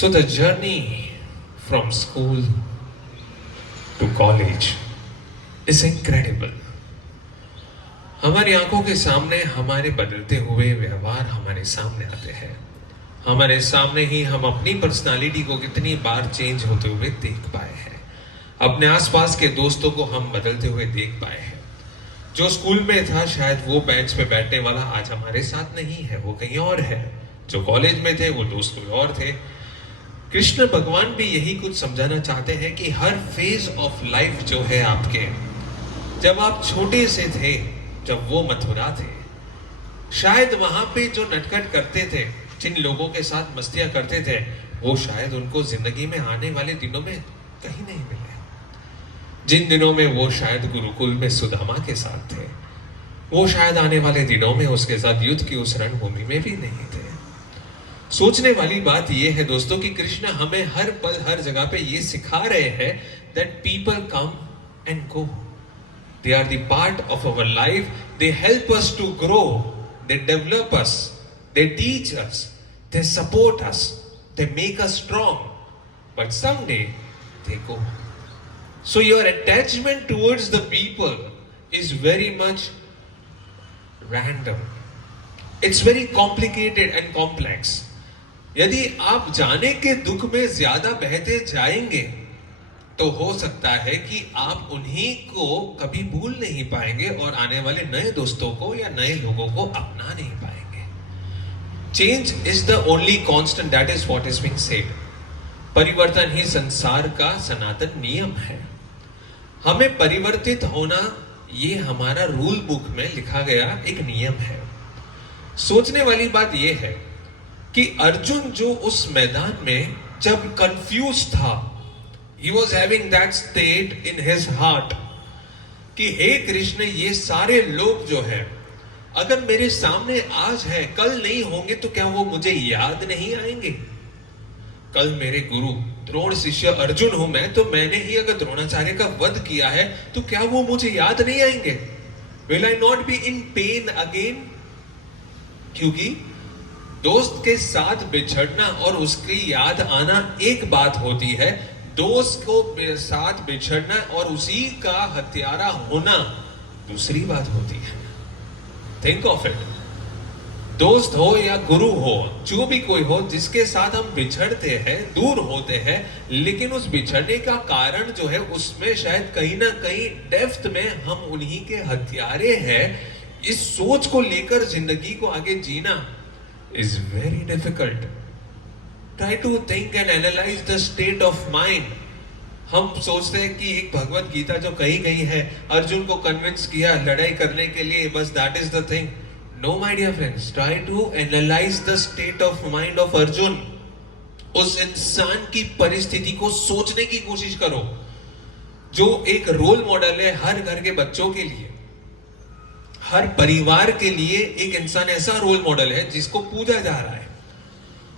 So the journey from school to college is incredible. हमारी आंखों के सामने हमारे बदलते हुए व्यवहार हमारे सामने आते हैं. हमारे सामने ही हम अपनी पर्सनालिटी को कितनी बार चेंज होते हुए देख पाए हैं. अपने आसपास के दोस्तों को हम बदलते हुए देख पाए हैं. जो स्कूल में था शायद वो बेंच पे बैठने वाला आज हमारे साथ नहीं है, वो कहीं और है. जो कॉलेज में थे वो दोस्त कोई और थे. कृष्ण भगवान भी यही कुछ समझाना चाहते हैं कि हर फेज ऑफ लाइफ जो है आपके, जब आप छोटे से थे, जब वो मथुरा थे, शायद वहां पे जो नटखट करते थे, जिन लोगों के साथ मस्तियां करते थे, वो शायद उनको जिंदगी में आने वाले दिनों में कहीं नहीं मिले. जिन दिनों में वो शायद गुरुकुल में सुदामा के साथ थे, वो शायद आने वाले दिनों में उसके साथ युद्ध की उस रणभूमि में भी नहीं थे. सोचने वाली बात यह है दोस्तों कि कृष्ण हमें हर पल हर जगह पे ये सिखा रहे हैं that people come and go. They are the part of our life. They help us to grow. They develop us. They teach us. They support us. They make us strong. But someday they go. So your attachment towards the people is very much random. It's very complicated and complex. यदि आप जाने के दुख में ज्यादा बहते जाएंगे तो हो सकता है कि आप उन्हीं को कभी भूल नहीं पाएंगे और आने वाले नए दोस्तों को या नए लोगों को अपना नहीं पाएंगे. Change is the only constant, that is what is being said. परिवर्तन ही संसार का सनातन नियम है. हमें परिवर्तित होना, ये हमारा रूल बुक में लिखा गया एक नियम है. सोचने वाली बात यह है कि अर्जुन जो उस मैदान में जब कंफ्यूज था, he was having that state in his heart कि हे कृष्ण, ये सारे लोग जो है अगर मेरे सामने आज है, कल नहीं होंगे तो क्या वो मुझे याद नहीं आएंगे? कल मेरे गुरु द्रोण शिष्य अर्जुन हूं मैं, तो मैंने ही अगर द्रोणाचार्य का वध किया है तो क्या वो मुझे याद नहीं आएंगे? Will I not be in pain again? क्योंकि दोस्त के साथ बिछड़ना और उसकी याद आना एक बात होती है, दोस्त को साथ बिछड़ना और उसी का हत्यारा होना दूसरी बात होती है. Think of it. दोस्त हो या गुरु हो, जो भी कोई हो जिसके साथ हम बिछड़ते हैं, दूर होते हैं, लेकिन उस बिछड़ने का कारण जो है उसमें शायद कहीं ना कहीं डेप्थ में हम उन्हीं के हत्यारे हैं. इस सोच को लेकर जिंदगी को आगे जीना is very difficult. Try to think and analyze the state of mind. हम सोचते हैं कि एक भगवत गीता जो कही गई है, अर्जुन को कन्विंस किया लड़ाई करने के लिए, बस that is the thing. No my dear friends, try to analyze the state of mind of Arjun. उस इंसान की परिस्थिति को सोचने की कोशिश करो, जो एक रोल मॉडल है हर घर के बच्चों के लिए, हर परिवार के लिए. एक इंसान ऐसा रोल मॉडल है जिसको पूजा जा रहा है,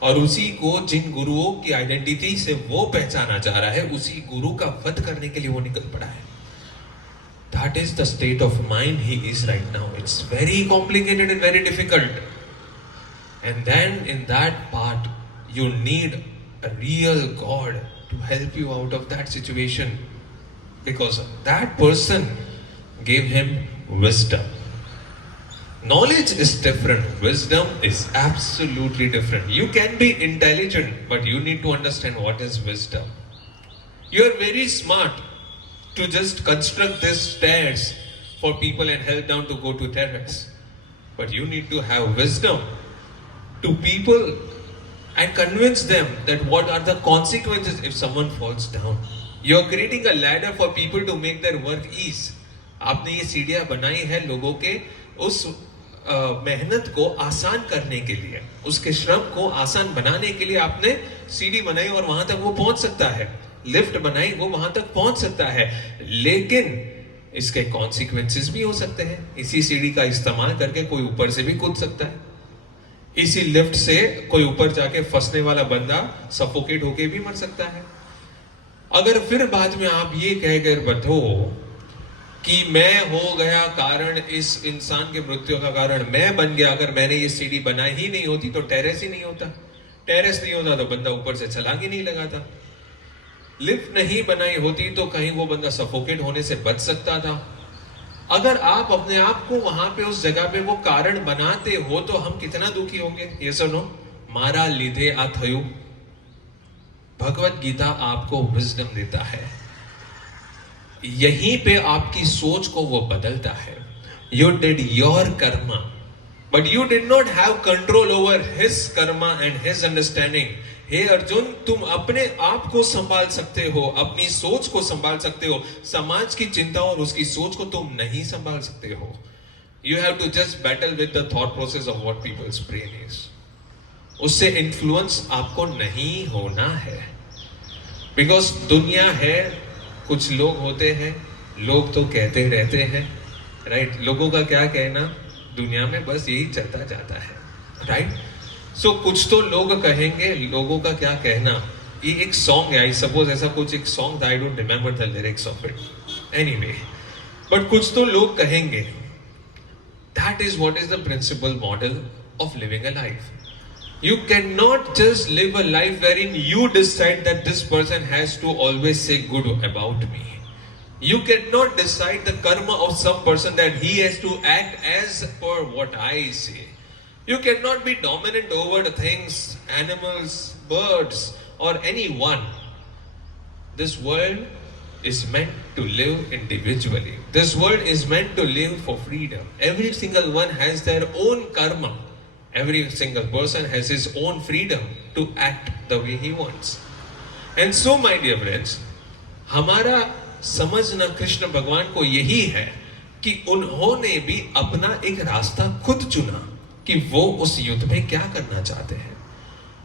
और उसी को जिन गुरुओं की आइडेंटिटी से वो पहचाना जा रहा है, उसी गुरु का वध करने के लिए वो निकल पड़ा है. That is the state of mind he is right now. It's very complicated and very difficult. And then in that part, you need a real God to help you out of that situation, because that person gave him wisdom. Knowledge is different. Wisdom is absolutely different. You can be intelligent, but you need to understand what is wisdom. You are very smart to just construct these stairs for people and help them to go to terrace. But you need to have wisdom to people and convince them that what are the consequences if someone falls down. You are creating a ladder for people to make their work ease. आपने ये सीढ़ियां बनाई है लोगों के उस मेहनत को आसान करने के लिए, उसके श्रम को आसान बनाने के लिए आपने सीढ़ी बनाई और वहां तक वो पहुंच सकता है. लिफ्ट बनाई, वो वहां तक पहुंच सकता है. लेकिन इसके कॉन्सिक्वेंसेस भी हो सकते हैं. इसी सीढ़ी का इस्तेमाल करके कोई ऊपर से भी कूद सकता है. इसी लिफ्ट से कोई ऊपर जाके फंसने वाला बंदा सफोकेट होके भी मर सकता है. अगर फिर बाद में आप ये कहकर बधो कि मैं हो गया कारण, इस इंसान के मृत्यु का कारण मैं बन गया, अगर मैंने ये सीढ़ी बनाई ही नहीं होती तो टेरेस ही नहीं होता, टेरेस नहीं होता तो बंदा ऊपर से छलांग ही नहीं लगाता। लिफ्ट नहीं बनाई होती तो कहीं वो बंदा सफोकेट होने से बच सकता था। अगर आप अपने आप को वहां पे उस जगह पे वो कारण बनाते हो तो हम कितना दुखी होंगे। ये सुनो, मारा लीधे आ थयु। भगवत गीता आपको विजडम देता है, यहीं पे आपकी सोच को वो बदलता है। You did your karma but you did not have control over his karma and his understanding. हे अर्जुन, तुम अपने आप को संभाल सकते हो, अपनी सोच को संभाल सकते हो, समाज की चिंता और उसकी सोच को तुम नहीं संभाल सकते हो। You have to just battle with the thought process of what peoples brain is. उससे इन्फ्लुएंस आपको नहीं होना है, बिकॉज दुनिया है, कुछ लोग होते हैं, लोग तो कहते रहते हैं, राइट? लोगों का क्या कहना, दुनिया में बस यही चलता जाता है, राइट? सो कुछ तो लोग कहेंगे, लोगों का क्या कहना। ये एक सॉन्ग है, आई सपोज ऐसा कुछ एक सॉन्ग था, I don't remember the lyrics of it anyway, but कुछ तो लोग कहेंगे। That is what is the principal model of living a life. You cannot just live a life wherein you decide that this person has to always say good about me. You cannot decide the karma of some person that he has to act as per what I say. You cannot be dominant over the things, animals, birds, or anyone. This world is meant to live individually. This world is meant to live for freedom. Every single one has their own karma. Every single person has his own freedom to act the way he wants. And so, my dear friends, हमारा समझना कृष्ण भगवान को यही है कि उन्होंने भी अपना एक रास्ता खुद चुना कि वो उस युद्ध में क्या करना चाहते हैं।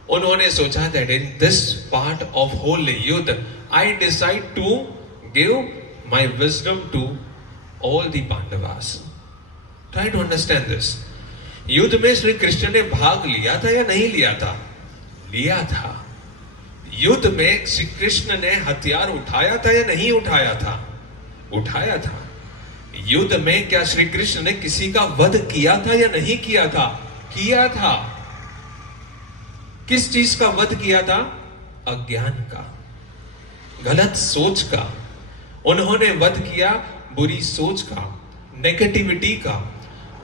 उन्होंने सोचा that in this part of whole युद्ध, I decide to give my wisdom to all the Pandavas. Try to understand this. युद्ध में श्री कृष्ण ने भाग लिया था या नहीं लिया था? लिया था। युद्ध में श्री कृष्ण ने हथियार उठाया था या नहीं उठाया था? उठाया था। युद्ध में क्या श्री कृष्ण ने किसी का वध किया था या नहीं किया था? किया था। किस चीज का वध किया था? अज्ञान का, गलत सोच का। उन्होंने वध किया बुरी सोच का, नेगेटिविटी का।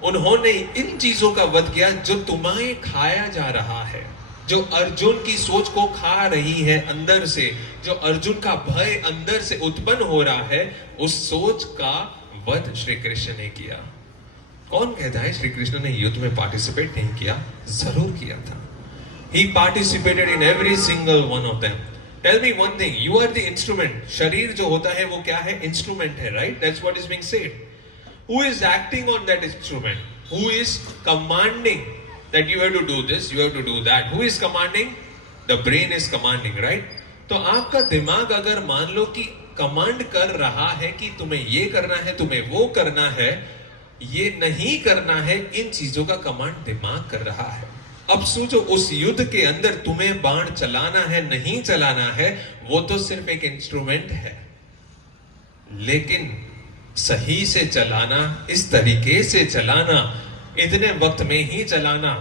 उन्होंने इन चीजों का वध किया जो तुम्हें खाया जा रहा है, जो अर्जुन की सोच को खा रही है अंदर से, जो अर्जुन का भय अंदर से उत्पन्न हो रहा है, उस सोच का वध श्री कृष्ण ने किया। कौन कहता है श्री कृष्ण ने युद्ध में पार्टिसिपेट नहीं किया? जरूर किया था। He participated in every single one of them. Tell me one thing, you are the instrument. शरीर जो होता है वो क्या है? इंस्ट्रूमेंट है, right? That's what is being said. Who is acting on that instrument? Who is commanding that you have to do this, you have to do that? Who is commanding? The brain is commanding, right? तो आपका दिमाग अगर मान लो कि command कर रहा है कि तुम्हें ये करना है, तुम्हें वो करना है, ये नहीं करना है, इन चीजों का कमांड दिमाग कर रहा है। अब सोचो, उस युद्ध के अंदर तुम्हें बाण चलाना है नहीं चलाना है, वो तो सिर्फ एक इंस्ट्रूमेंट है, लेकिन सही से चलाना, इस तरीके से चलाना, इतने वक्त में ही चलाना,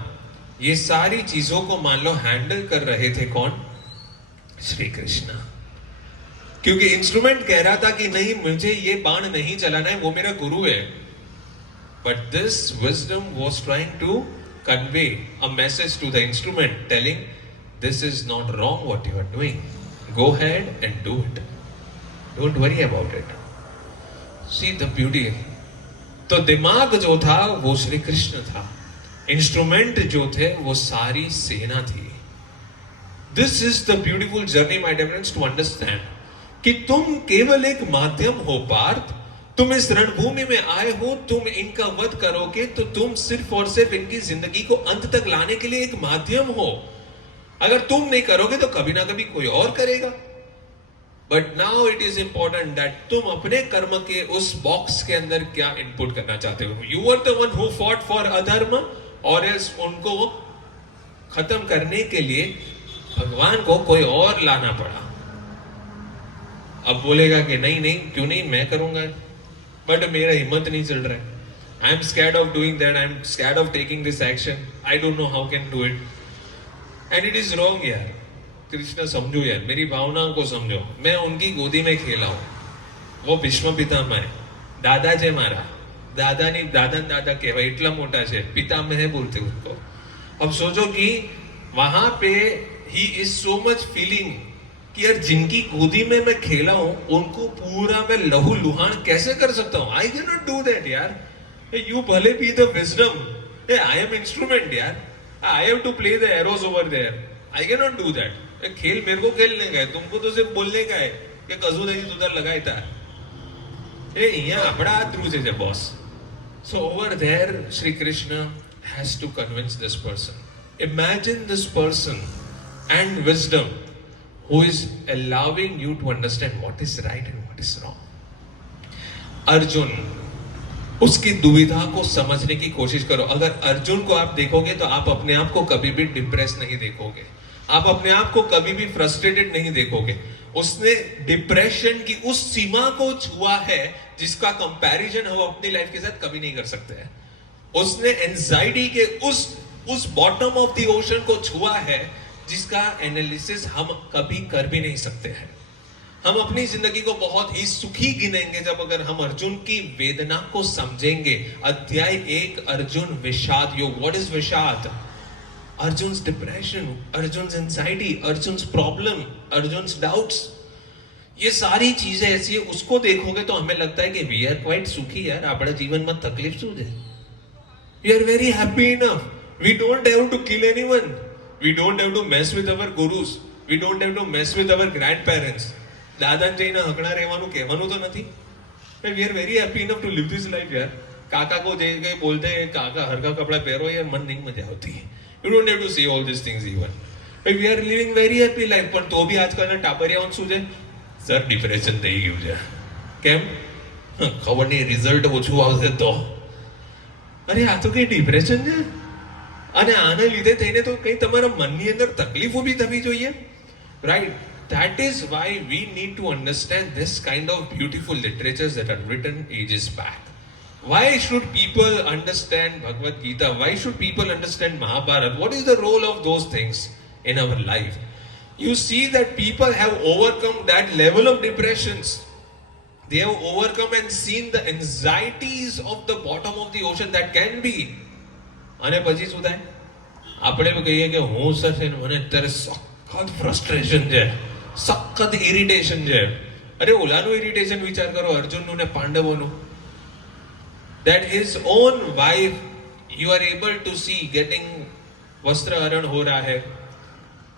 ये सारी चीजों को मान लो हैंडल कर रहे थे कौन? श्री कृष्ण। क्योंकि इंस्ट्रूमेंट कह रहा था कि नहीं, मुझे ये बाण नहीं चलाना है, वो मेरा गुरु है। But this wisdom was trying to convey a message to the instrument, telling this is not wrong what you are doing, go head and do it, don't worry about it. See the beauty. तो दिमाग जो था वो श्री कृष्ण था, instrument जो थे वो सारी सेना थी। This is the beautiful journey my dear friends to understand कि तुम केवल एक माध्यम हो पार्थ। तुम इस रणभूमि में आए हो, तुम इनका वध करोगे तो तुम सिर्फ और सिर्फ इनकी जिंदगी को अंत तक लाने के लिए एक माध्यम हो। अगर तुम नहीं करोगे तो कभी ना कभी कोई और करेगा। But now it is important that तुम अपने कर्म के उस बॉक्स के अंदर क्या इनपुट करना चाहते हो। You are the one who fought for अधर्म, और उनको खत्म करने के लिए भगवान को कोई और लाना पड़ा। अब बोलेगा कि नहीं नहीं, क्यों नहीं, मैं करूंगा, बट मेरा हिम्मत नहीं चल रहा है। I am scared of doing that, I am scared of taking this action, I don't know how can do it. And it is wrong यार. कृष्ण समझो यार, मेरी भावनाओं को समझो. मैं उनकी गोदी में खेला हूं. वो ભીષ્મ પિતામહ है. दादा છે મારા. દાદાની દાदा કહેવાય એટલા મોટા છે. पितामह है बोलते उनको. अब सोचो कि वहां पे he is so much feeling कि यार जिनकी गोदी में मैं खेला हूं उनको पूरा मैं लहू लुहान कैसे कर सकता हूं. आई कैन नॉट डू दैट यार. यू भले be the wisdom. I am instrument यार. I have to play the arrows over there. I cannot do that दैट. खेल मेरे को खेलने का है, तुमको तो सिर्फ बोलने का है कि कजू नहीं उधर लगाए था. એ અહીંયા આપણા હાથ ધ્રુજે છે boss. So over there Shri Krishna has to convince this person. Imagine this person and wisdom who is allowing you to understand what is right and what is wrong. Arjun, उसकी दुविधा को समझने की कोशिश करो. अगर अर्जुन को आप देखोगे तो आप अपने आप को कभी भी डिप्रेस नहीं देखोगे. आप अपने आप को कभी भी फ्रस्ट्रेटेड नहीं देखोगे. उसने डिप्रेशन की उस सीमा को छुआ है जिसका कंपैरिजन हम अपनी लाइफ के साथ कभी नहीं कर सकते हैं. उसने एंजाइटी के उस बॉटम ऑफ द ओशन को छुआ है जिसका एनालिसिस हम कभी कर भी नहीं सकते हैं. हम अपनी जिंदगी को बहुत ही सुखी गिनेंगे जब अगर हम अर्जुन की वेदना को समझेंगे. अध्याय 1 अर्जुन विषाद योग. व्हाट इज विषाद? Arjun's depression, Arjun's anxiety, Arjun's problem, Arjun's doubts. ये सारी चीजें ऐसी है. उसको देखोगे तो हमें लगता है कि we are quite सुखी यार. अपने जीवन में तकलीफ શું છે? We are very happy enough. We don't have to kill anyone. We don't have to mess with our gurus. We don't have to mess with our grandparents. દાદાને જઈને હકડા રહેવાનું કહેવાનું તો નથી. We are very happy enough to live this life यार. काका को जे के बोलते हैं काका हरका कपड़ा पहरो यार, मन नहीं मजा होती है. You don't have to say all these things even. But we are living very happy life. પણ તો બી આજકાલના ટાપરિયાઓ શું છે? સર ડિપ્રેશન થઈ ગયું છે. કેમ? ખબર નહીં, રિઝલ્ટ ઓછું આવશે તો. અરે આ તો કઈ ડિપ્રેશન છે. અને આના લીધે થઈને તો કઈ તમારા મનની અંદર તકલીફો બી થવી જોઈએ. Right? That is why we need to understand this kind of beautiful literatures that are written ages back. Why should people understand Bhagavad Gita? Why should people understand Mahabharata? What is the role of those things in our life? You see that people have overcome that level of depressions. They have overcome and seen the anxieties of the bottom of the ocean that can be. અને પછી શું થાય? આપણે કહીએ કે હું sir છે મને અત્યારે સખત ફ્રસ્ટ્રેશન છે, સખત ઇરિટેશન છે. અરે ઓલાનું ઇરિટેશન વિચાર કરો, અર્જુનનું ને પાંડવોનું. That his own wife you are able to see getting वस्त्र हरण हो रहा है,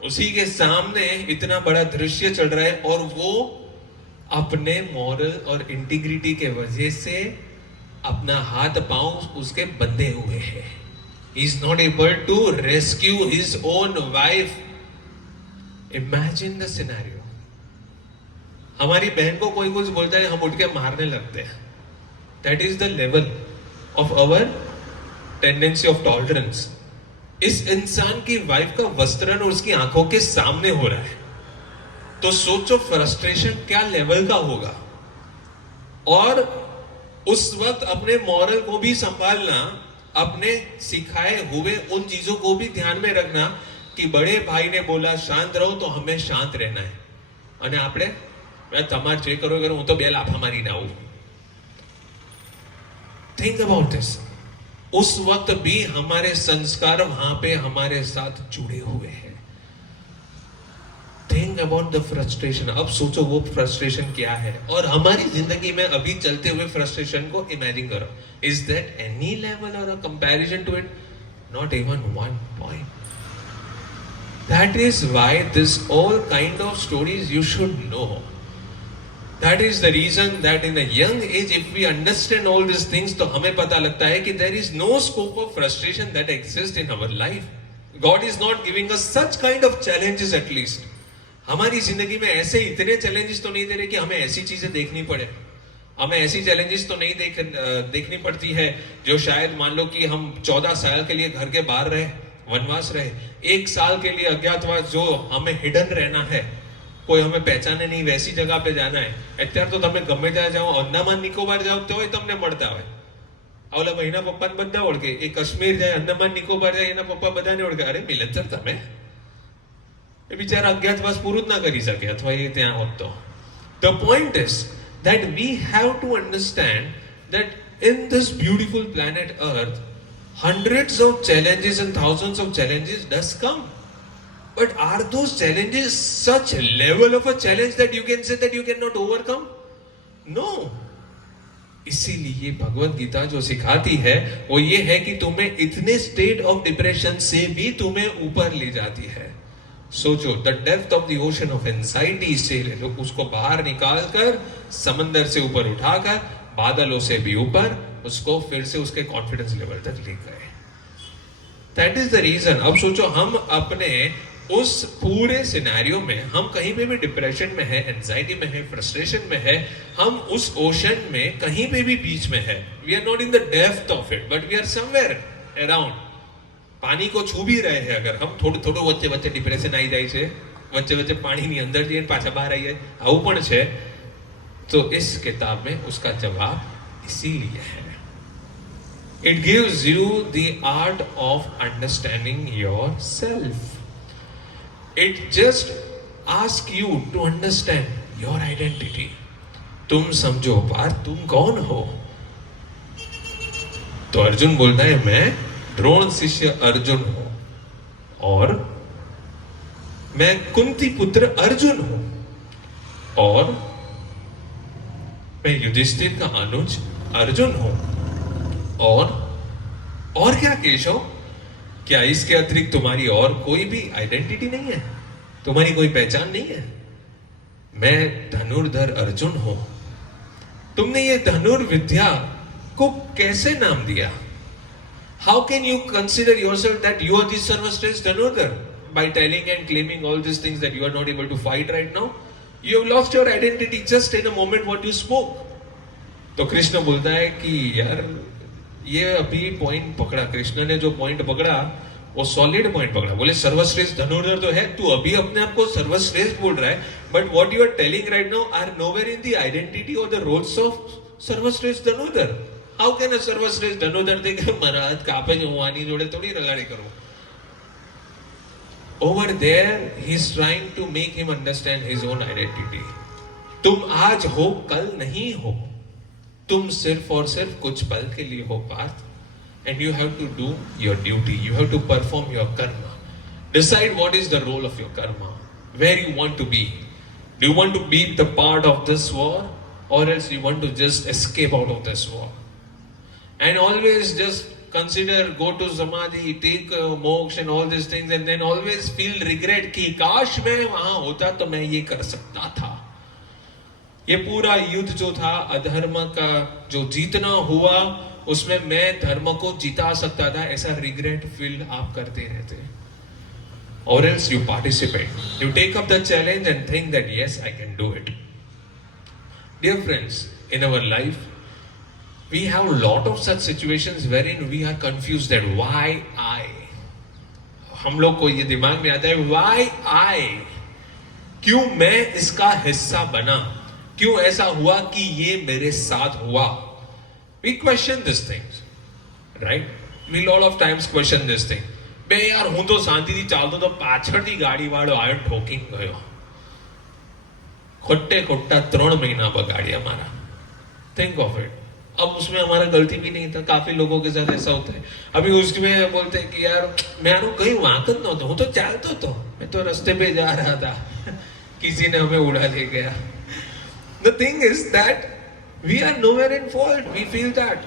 उसी के सामने इतना बड़ा दृश्य चल रहा है और वो अपने मॉरल और इंटीग्रिटी के वजह से अपना हाथ पांव उसके बंधे हुए हैं. He is not able to rescue his own wife. Imagine the scenario. हमारी बहन को कोई कुछ बोलता है, हम उठ के मारने लगते हैं. That is the level of our tendency of tolerance. इस इंसान की वाइफ का वस्त्रन और उसकी आंखों के सामने हो रहा है तो सोचो फ्रस्ट्रेशन क्या लेवल का होगा. और उस वक्त अपने मॉरल को भी संभालना, अपने सिखाए हुए उन चीजों को भी ध्यान में रखना कि बड़े भाई ने बोला शांत रहो तो हमें शांत रहना है. અને આપણે તમારે જે કરો હું તો બે લાફા મારીને આવું. Think about this. उस वक्त भी हमारे संस्कार वहां पे हमारे साथ जुड़े हुए हैं. Think about the frustration. अब सोचो वो frustration क्या है और हमारी जिंदगी में अभी चलते हुए frustration को imagine करो. Is that any level or a comparison to it? Not even 1 point. That is why this all kind of stories you should know. That is the reason that in a young age, if we understand all these things, तो हमें पता लगता है कि there is no scope of frustration that exists in our life. God is not giving us such kind of challenges at least. हमारी जिंदगी में ऐसे इतने challenges तो नहीं दे रहे कि हमें ऐसी चीजें देखनी पड़े. हमें ऐसी challenges तो नहीं देखनी पड़ती है जो शायद मान लो कि हम 14 साल के लिए घर के बाहर रहे, वनवास रहे, 1 साल के लिए अज्ञातवास जो हमें हिडन रहना है, કોઈ અમે પહેચાને નહીં વૈસી જગા पे जाना है. અત્યારે તો તમે ગમે ત્યાં જાઓ, અંદામાન નિકોબાર જાઓ તો તમને મળતા હોય. ઓલા ભાઈના પપ્પાને બધા ઓળખે. એ કાશ્મીર જાય, અંદામાન નિકોબાર જાય, એના પપ્પા બધાને ઓળખે. અરે મિલન સર તમે એ બિચારા અજ્ઞાતવાસ પૂરું જ ના કરી શકે અથવા એ ત્યાં હોત તો. The point is that we have to understand that in this beautiful planet Earth, hundreds of challenges and thousands of challenges does come. But are those challenges such a level of a challenge that you can say that you cannot overcome? No. इसीलिए भगवत गीता जो सिखाती है वो ये है कि तुम्हें इतने स्टेट ऑफ डिप्रेशन से भी तुम्हें ऊपर ले जाती है. सोचो, the depth of the ocean of anxiety से उसको बाहर निकालकर समंदर से ऊपर उठाकर बादलों से भी ऊपर उसको फिर से उसके कॉन्फिडेंस लेवल तक ले गए. That is the reason. अब सोचो, हम अपने उस पूरे सिनेरियो में हम कहीं पे भी डिप्रेशन में है, एंजाइटी में है, फ्रस्ट्रेशन में है, हम उस ओशन में कहीं पे भी बीच में है. We are not in the depth of it but we are somewhere around. પાણી કો છુ ભી રહે હે અગર હમ થોડું થોડું વચ્ચે વચ્ચે ડિપ્રેશન આવી જાય છે, વચ્ચે વચ્ચે પાણીની અંદર જઈને પાછા બહાર આવી જાય, આવું પણ છે. તો इस किताब में उसका जवाब इसीलिए है. It gives you the art of understanding yourself. It just asks you to understand your identity. तुम समझो पार्थ, तुम कौन हो. तो अर्जुन बोलता है मैं द्रोण शिष्य अर्जुन हूं और मैं कुंती पुत्र अर्जुन हूं और मैं युधिष्ठिर का अनुज अर्जुन हूं. और क्या केशव, क्या इसके अतिरिक्त तुम्हारी और कोई भी आइडेंटिटी नहीं है, तुम्हारी कोई पहचान नहीं है? मैं धनुर्धर अर्जुन हूं. तुमने ये धनुर्विद्या को कैसे नाम दिया? How can you consider yourself that you are the सर्वश्रेष्ठ धनुर्धर by telling and claiming all these things that you are not able to fight right now? You have lost your identity just in a moment what you spoke. तो कृष्ण बोलता है कि यार ये अभी point पकड़ा, कृष्ण ने जो पॉइंट पकड़ा वो सॉलिड पॉइंट पकड़ा. बोले सर्वश्रेष्ठ धनुर्धर तो है, तू अभी अपने आप को सर्वश्रेष्ठ बोल रहा है, but what you are telling right now are nowhere in the identity और द रोल्स ऑफ सर्वश्रेष्ठ धनुर्धर. How can a सर्वश्रेष्ठ धनुर्धर think महाराज कापे जो वानी जोड़े थोड़ी रलाड़ी करो. Over there he is trying to make him understand his own identity. तुम आज हो, कल नहीं हो. तुम सिर्फ और सिर्फ कुछ पल के लिए हो Partha. And you have to do your duty. You have to perform your karma. Decide what is the role of your karma. Where you want to be. Do you want to be the part of this war, or else you want to just escape out of this war? And always just consider, go to samadhi, take moksha and all these things, and then always feel regret कि काश मैं वहां होता तो मैं ये कर सकता था. ये पूरा युद्ध जो था अधर्म का जो जीतना हुआ उसमें मैं धर्म को जिता सकता था, ऐसा रिग्रेट फील आप करते रहते. Or else you participate, you take up the challenge and think that yes, I can do it. Dear friends, in our life we have a lot of such situations wherein we are confused that why I. हम लोग को ये दिमाग में आता है why I, क्यों मैं इसका हिस्सा बना, क्यों ऐसा हुआ कि ये मेरे साथ हुआ. We question these things, right? We lot of times question this thing. બે યાર હું તો શાંતિથી ચાલતો તો પાછળથી ગાડી વાળો આવ્યો ઠોકી ગયો, ખોટે ખોટા 3 મહિના બગાડ્યા મારા. Think of it. अब उसमें हमारा गलती भी नहीं था. काफी लोगों के साथ ऐसा होता है. अभी उसमें बोलते हैं कि यार मैं कहीं वाकत न होता हूं तो चालतो तो मैं तो रास्ते पे जा रहा था, किसी ने हमें उड़ा ले गया. The thing is that we are nowhere in fault. We feel that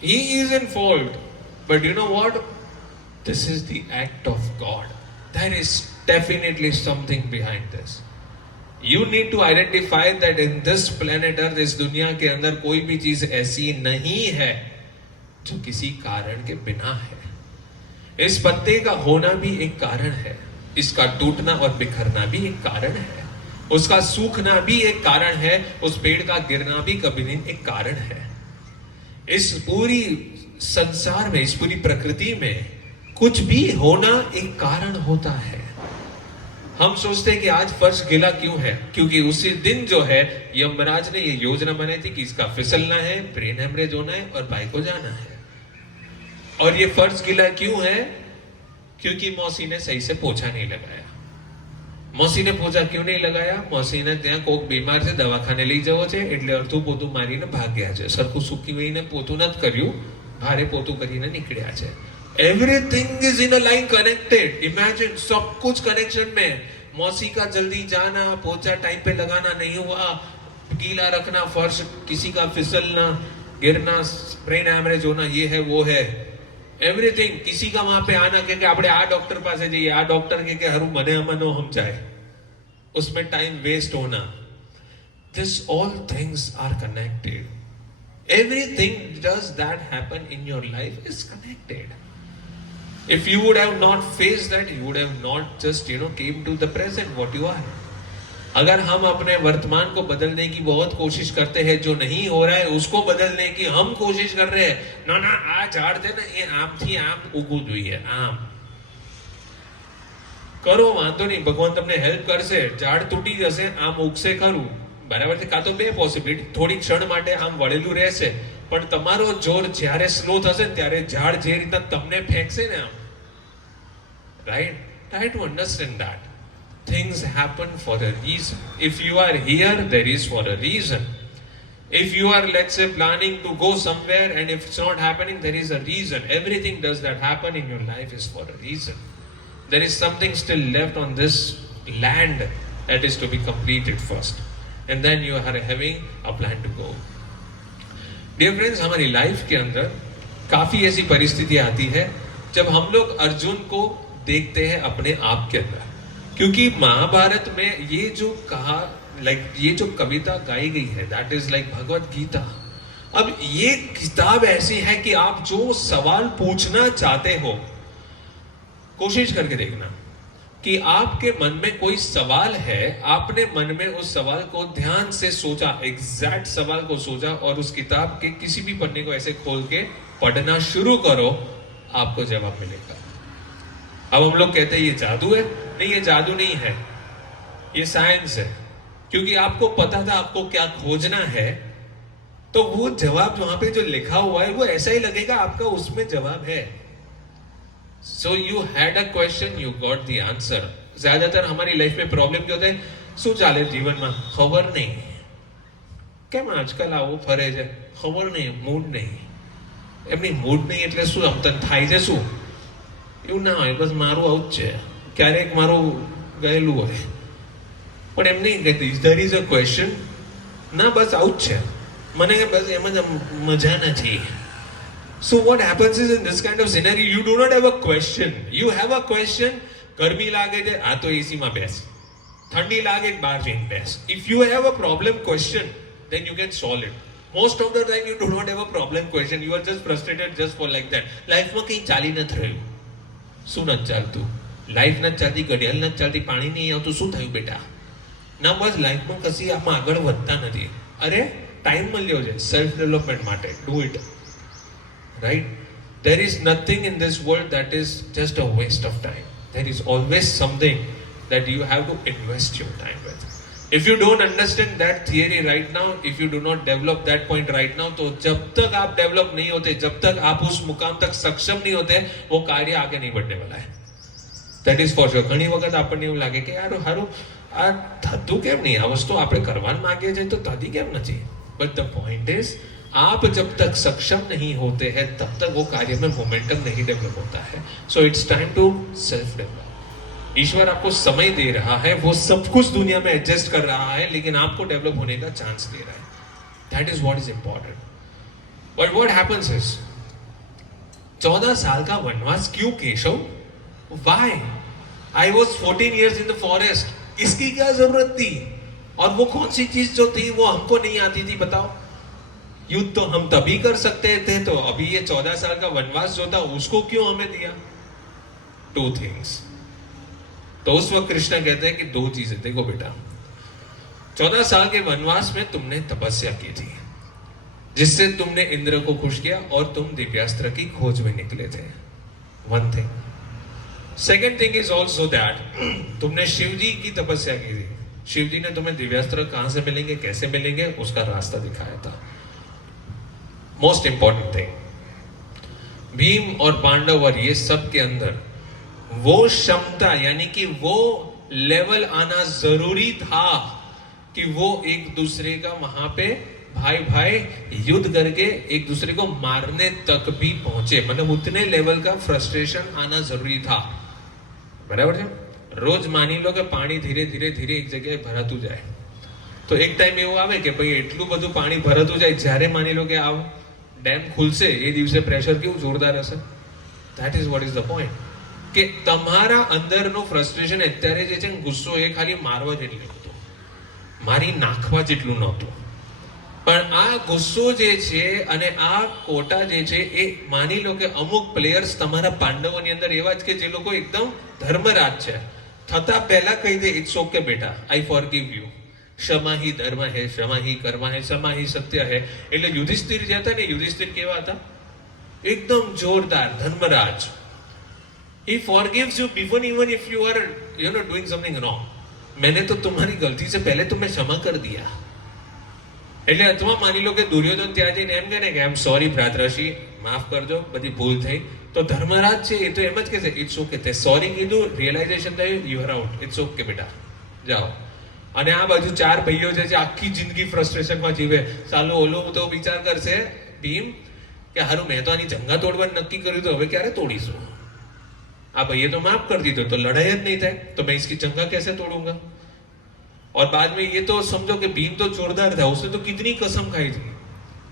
he is in fault, but you know what, this is the act of God. There is definitely something behind this. You need to identify that in this planet Earth, इस दुनिया के अंदर कोई भी चीज ऐसी नहीं है जो किसी कारण के बिना है. इस पत्ते का होना भी एक कारण है, इसका टूटना और बिखरना भी एक कारण है, उसका सूखना भी एक कारण है, उस पेड़ का गिरना भी कभी नहीं एक कारण है. इस पूरी संसार में, इस पूरी प्रकृति में कुछ भी होना एक कारण होता है. हम सोचते हैं कि आज फर्श गीला क्यों है, क्योंकि उसी दिन जो है यमराज ने ये योजना बनाई थी कि इसका फिसलना है, ब्रेन हेमरेज होना है और भाई को जाना है. और ये फर्श गीला क्यों है? क्योंकि मौसी ने सही से पोछा नहीं लगाया. મૌસીને પૂછા ક્યું નહીં લગાયા? મૌસીને ત્યાં કોક બીમાર છે, દવાખાને લઈ જવો છે, એટલે અડધું પોતું મારીને ભાગ્યા છે. સરખું સૂકવીને પોતું નથી કર્યું, ભારે પોતું કરીને નીકળ્યા છે. Everything is in a line connected. Imagine सब कुछ कनेक्शन में. मौसी का जल्दी जाना, पोछा टाइम पे लगाना नहीं हुआ, गीला रखना फर्श, किसी का फिसलना, गिरना, ब्रेन हैमरेज होना, ये है वो है. एवरीथिंग. किसी का वहां पे आना के આપણે આ ડોક્ટર પાસે જઈએ, આ ડોક્ટર કે હરું મને અમનો સમજાય, उसमें टाइम वेस्ट होना. This all things are connected. Everything does that happen in your life is connected. If you would have not faced that, you would have not just came to the present what you are. अगर हम अपने वर्तमान को बदलने की बहुत कोशिश करते हैं, जो नहीं हो रहा है उसको बदलने की हम कोशिश कर रहे हैं, ना ना आ झाड़ दे ना, ये आम थी आम उगવું જોઈએ, આમ કરો વાંધો નહીં, ભગવાન તમને હેલ્પ કરશે, ઝાડ તૂટી જશે, આમ ઉગશે ખરું, બરાબર છે? કાં તો બે પોસિબિલિટી, થોડી ક્ષણ માટે આમ વળેલું રહેશે, પણ તમારો જોર જ્યારે સ્લો થશે ને ત્યારે ઝાડ જે રીતે તમને ફેંકશે ને આમ, right? Try to understand that. Things happen for a reason. If you are here, there is for a reason. If you are, let's say, planning to go somewhere and if it's not happening, there is a reason. Everything does that happen in your life is for a reason. There is something still left on this land that is to be completed first. And then you are having a plan to go. Dear friends, हमारी life के अंदर काफी ऐसी परिस्थितियां आती है जब हम लोग अर्जुन को देखते हैं अपने आप के अंदर. क्योंकि महाभारत में ये जो कहा, ये जो कविता गाई गई है, that is like Bhagavad Gita. अब ये किताब ऐसी है कि आप जो सवाल पूछना चाहते हो, कोशिश करके देखना कि आपके मन में कोई सवाल है, आपने मन में उस सवाल को ध्यान से सोचा, एग्जैक्ट सवाल को सोचा और उस किताब के किसी भी पन्ने को ऐसे खोल के पढ़ना शुरू करो, आपको जवाब मिलेगा. अब हम लोग कहते हैं ये जादू है. नहीं, ये जादू नहीं है, ये साइंस है. क्योंकि आपको पता था आपको क्या खोजना है, तो वो जवाब वहां पे जो लिखा हुआ है वो ऐसा ही लगेगा आपका उसमें जवाब है. So you had a question, you got the answer. ज्यादातर हमारी लाइफ में प्रॉब्लम क्या होता है, શું ચાલે જીવનમાં ખબર નહીં, કેમ આજકાલ આવું ફરે છે ખબર નહીં, મૂડ નહીં. એમની મૂડ નહીં એટલે શું આમ તને થાય છે શું? એવું ના હોય, બસ મારું આવું જ છે, ક્યારેક મારું ગયેલું હોય, પણ એમ નહીં કહેતી ધેર ઇઝ અ ક્વેશ્ચન. ના બસ આવું જ છે, મને બસ એમ જ મજા નથી. So what happens is in this kind of scenario, you do not have a question. You have a question. ગરમી લાગે છે, આ તો એસી માં બેસ. ઠંડી લાગે, બહાર જઈને બેસ. If you have a problem question, then you can solve it. Most of the time you do not have a problem question. You are just frustrated just for like that. લાઈફમાં કંઈ ચાલી નથી રહ્યું. શું નથી ચાલતું? લાઈફ નથી ચાલતી, ઘડિયાળ નથી ચાલતી, પાણી નહીં આવતું, શું થયું બેટા? ના બસ લાઈફમાં કશી આમાં આગળ વધતા નથી. અરે ટાઈમ મળ્યો છે સેલ્ફ ડેવલપમેન્ટ માટે, do it. Right? There is nothing in this world that is just a waste of time. There is always something that you have to invest your time with. If you don't understand that theory right now, if you do not develop that point right now, तो जब तक आप develop नहीं होते, जब तक आप उस मुकाम तक सक्षम नहीं होते, वो कार्य आगे नहीं बढ़ने वाला है. That is for sure. ઘણી વખત આપણને એવું લાગે કે યાર હારું આ થતું કેમ નહીં, આ વસ્તુ આપણે કરવાનું માંગીએ છીએ તો થતી કેમ નથી. But the point is, आप जब तक सक्षम नहीं होते हैं तब तक वो कार्य में मोमेंटम नहीं डेवलप होता है. So it's time to self develop. ईश्वर आपको समय दे रहा है, वो सब कुछ दुनिया में एडजस्ट कर रहा है, लेकिन आपको डेवलप होने का चांस दे रहा है. That is what is important. But what happens is 14 साल का वनवास क्यों Keshav? Why? I was 14 years in the forest. इसकी क्या जरूरत थी? और वो कौन सी चीज जो थी वो हमको नहीं आती थी, बताओ. युद्ध तो हम तभी कर सकते थे, तो अभी ये 14 साल का वनवास जो था उसको क्यों हमें दिया? 2 थिंग्स. तो उस वक्त कृष्ण कहते हैं कि 2 चीजें. देखो बेटा, 14 साल के वनवास में तुमने तपस्या की थी, जिससे तुमने इंद्र को खुश किया और तुम दिव्यास्त्र की खोज में निकले थे. 1 thing. Second thing is also that तुमने शिव जी की तपस्या की थी. शिव जी ने तुम्हें दिव्यास्त्र कहां से मिलेंगे, कैसे मिलेंगे, उसका रास्ता दिखाया था. मोस्ट इंपॉर्टेंट थिंग, भीम और पांडव और ये सब के अंदर वो क्षमता, यानी कि वो लेवल आना जरूरी था कि वो एक दूसरे का वहां पे भाई भाई युद्ध करके एक दूसरे को मारने तक भी पहुंचे, मतलब उतने लेवल का फ्रस्ट्रेशन आना जरूरी था. બરાબર છે. રોજ માની લો કે પાણી ધીરે ધીરે ધીરે એક જગ્યાએ ભરાતું જાય, તો એક ટાઈમ એવો આવે કે ભાઈ એટલું બધું પાણી ભરાતું જાય, જ્યારે માની લો કે આ ડેમ ખુલશે એ દિવસે પ્રેશર કેવું જોરદાર હશે. That is what is the point, કે તમારા અંદરનો ફ્રસ્ટ્રેશન અત્યારે જે છે ગુસ્સો એ ખાલી મારવા જેટલું હતું, મારી નાખવા જેટલું નહોતું. પણ આ ગુસ્સો જે છે અને આ કોટા જે છે એ માની લો કે અમુક પ્લેયર્સ તમારા પાંડવોની અંદર એવા જ કે જે લોકો એકદમ ધર્મરાજ છે, થતા પહેલા કહી દે ઇટ્સ ઓકે બેટા, આઈ ફોરગીવ યુ, ક્ષમા હી ધર્મ હે, ક્ષમા હી કર્મ હે, ક્ષમા હી સત્ય હે. એટલે યુધિષ્ઠિર જે હતા ને, યુધિષ્ઠિર કેવા હતા? એકદમ જોરદાર Dharmaraj. He forgives you even if you are doing something wrong. मैंने तो तुम्हारी गलती से पहले तुम्हें क्षमा कर दिया. એટલે અથવા માની લો કે દુર્યોધન ત્યાં જઈને એમ કહે ને કે આઈ એમ સોરી ભ્રાતૃષિ, માફ કરજો, બધી ભૂલ થઈ, તો ધર્મરાજ છે એ તો એમ જ કહેશે ઇટ્સ ઓકે, તે સોરી કીધું, રિયલાઇઝેશન થયું, you are out, it's okay બેટા, જાઓ. અને આ બાજુ ચાર ભાઈઓ જે છે આખી જિંદગી ફ્રસ્ટ્રેશનમાં જીવે. સાલું ઓલો તો વિચાર કરશે ભીમ કે હારું મેં તો આની જંગા તોડવાનું નક્કી કર્યું, તો હવે ક્યારે તોડીશું? આ ભાઈએ તો માફ कर दी, तो लड़ाई જ नहीं થાય, तो मैं इसकी जंगा कैसे तोड़ूंगा? और बाद में ये तो समझो कि भीम तो जोरदार था, उसने तो कितनी कसम खाई थी,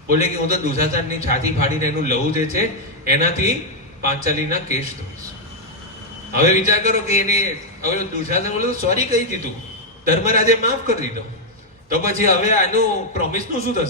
बोले कि હું તો દુશાસનની છાતી ફાડીને એનું લહુ જે છે એનાથી પાંચાલીના કેસ ધોઈશ. હવે વિચાર કરો કે એને હવે દુશાસન બોલે સોરી કહી દીધું, ધર્મરાજે માફ કરી દીધો, તો પછી હવે આનું પ્રોમિસનું શું થશે?